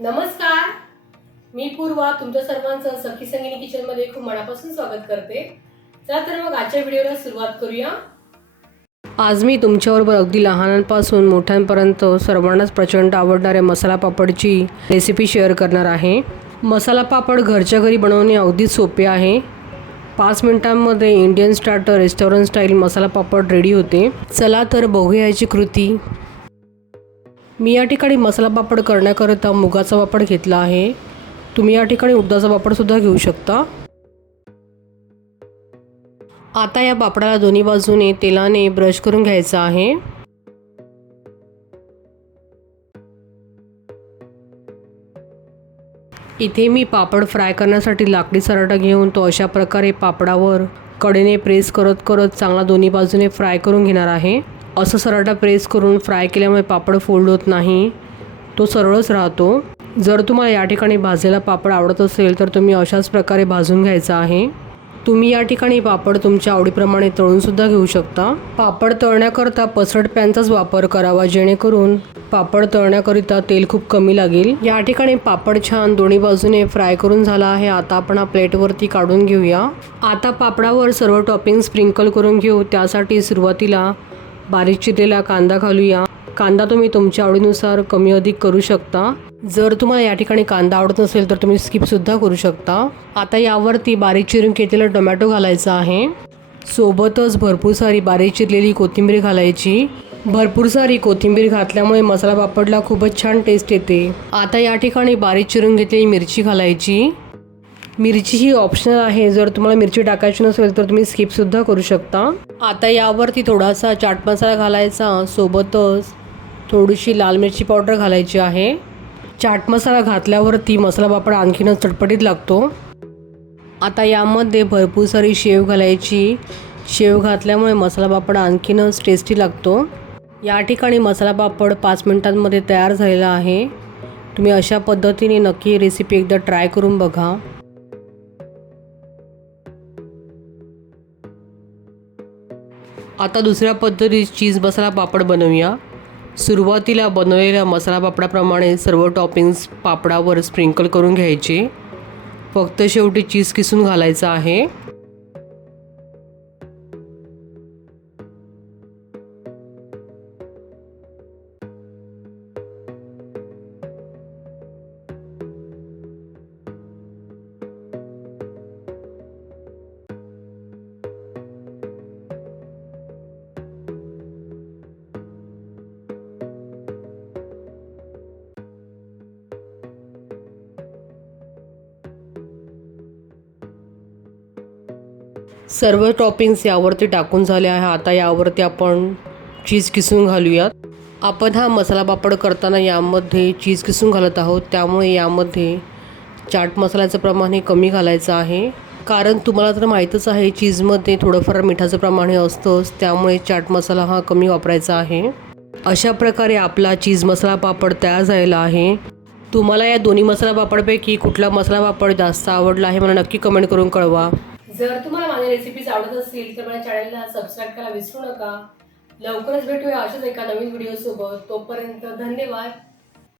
नमस्कार. मी पूर्वा तुमच्या सर्वांचं सखी संगिनी किचनमध्ये खूप मनापासून स्वागत करते. चला तर मग आजच्या व्हिडिओला सुरुवात करूया. आज मी तुमच्याबरोबर अगदी लहानांपासून मोठ्यांपर्यंत सर्वांनाच प्रचंड आवडणाऱ्या मसाला पापडची रेसिपी शेअर करणार आहे. मसाला पापड घरच्या घरी बनवणे अगदी सोपे आहे. पाच मिनिटांमध्ये Indian starter restaurant style masala papad ready होते. चला तर बघूया याची कृती. मी या ठिकाणी मसाला पापड करण्याकरिता मुगाचा पापड घेतला आहे. तुम्ही या ठिकाणी उडदाचा पापडसुद्धा घेऊ शकता. आता या पापडाला दोन्ही बाजूने तेलाने ब्रश करून घ्यायचा आहे. इथे मी पापड फ्राय करण्यासाठी लाकडी सराटा घेऊन तो अशा प्रकारे पापडावर कडेने प्रेस करत करत चांगला दोन्ही बाजूने फ्राय करून घेणार आहे. असं सराटा प्रेस करून फ्राय केल्यामुळे पापड फोल्ड होत नाही. तो सरळच राहतो. जर तुम्हाला या ठिकाणी भाजलेला पापड आवडत असेल तर तुम्ही अशाच प्रकारे भाजून घ्यायचा आहे. तुम्ही या ठिकाणी पापड तुमच्या आवडीप्रमाणे तळूनसुद्धा घेऊ शकता. पापड तळण्याकरता पसरट पॅनचाच वापर करावा जेणेकरून पापड तळण्याकरिता तेल खूप कमी लागेल. या ठिकाणी पापड छान दोन्ही बाजूने फ्राय करून झाला आहे. आता आपण हा प्लेटवरती काढून घेऊया. आता पापडावर सर्व टॉपिंग स्प्रिंकल करून घेऊ. त्यासाठी सुरुवातीला बारीक चिरलेला कांदा घालूया. कांदा तुम्ही तुमच्या आवडीनुसार कमी अधिक करू शकता. जर तुम्हाला या ठिकाणी कांदा आवडत नसेल तर तुम्ही स्किपसुद्धा करू शकता. आता यावरती बारीक चिरून घेतलेला टोमॅटो घालायचा आहे. सोबतच भरपूर सारी बारीक चिरलेली कोथिंबीर घालायची. भरपूर सारी कोथिंबीर घातल्यामुळे मसाला पापडला खूपच छान टेस्ट येते. आता या ठिकाणी बारीक चिरून घेतलेली मिरची घालायची. मिरची ही ऑप्शनल आहे. जर तुम्हाला मिरची टाकायची नसेल तर तुम्ही स्किपसुद्धा करू शकता. आता यावरती थोडासा चाट मसाला घालायचा. सोबतच थोडीशी लाल मिरची पावडर घालायची आहे. चाट मसाला घातल्यावरती मसाला पापड आणखीनच चटपटीत लागतो. आता यामध्ये भरपूर सारी शेव घालायची. शेव घातल्यामुळे मसाला पापड आणखीनच टेस्टी लागतो. या ठिकाणी मसाला पापड पाच मिनिटांमध्ये तयार झालेला आहे. तुम्ही अशा पद्धतीने नक्की रेसिपी एकदा ट्राय करून बघा. आता दुसऱ्या पद्धतीत चीज मसाला पापड बनवूया. सुरुवातीला बनवलेल्या मसाला पापडाप्रमाणे सर्व टॉपिंग्स पापडावर स्प्रिंकल करून घ्यायचे. फक्त शेवटी चीज किसून घालायचं आहे. सर्व टॉपिंग्स यावरती टाकून झाले आहे आता यावरती आपण चीज किसून घालूयात. आपण हा मसाला पापड करताना यामध्ये चीज किसून घालत आहोत. त्यामुळे यामध्ये चाट मसाल्याचं प्रमाण हे कमी घालायचं आहे. कारण तुम्हाला तर माहीतच आहे चीजमध्ये थोडंफार मिठाचं प्रमाण हे असतंच. त्यामुळे चाट मसाला हा कमी वापरायचा आहे. अशा प्रकारे आपला चीज मसाला पापड तयार झालेला आहे. तुम्हाला या दोन्ही मसाला पापडपैकी कुठला मसाला पापड जास्त आवडला आहे मला नक्की कमेंट करून कळवा. जर तुम्हाला माझ्या रेसिपीज आवडत असतील तर माझ्या चॅनलला सबस्क्राईब करायला विसरू नका. लवकरच भेटूया अशाच एका नवीन व्हिडिओसोबत तोपर्यंत धन्यवाद.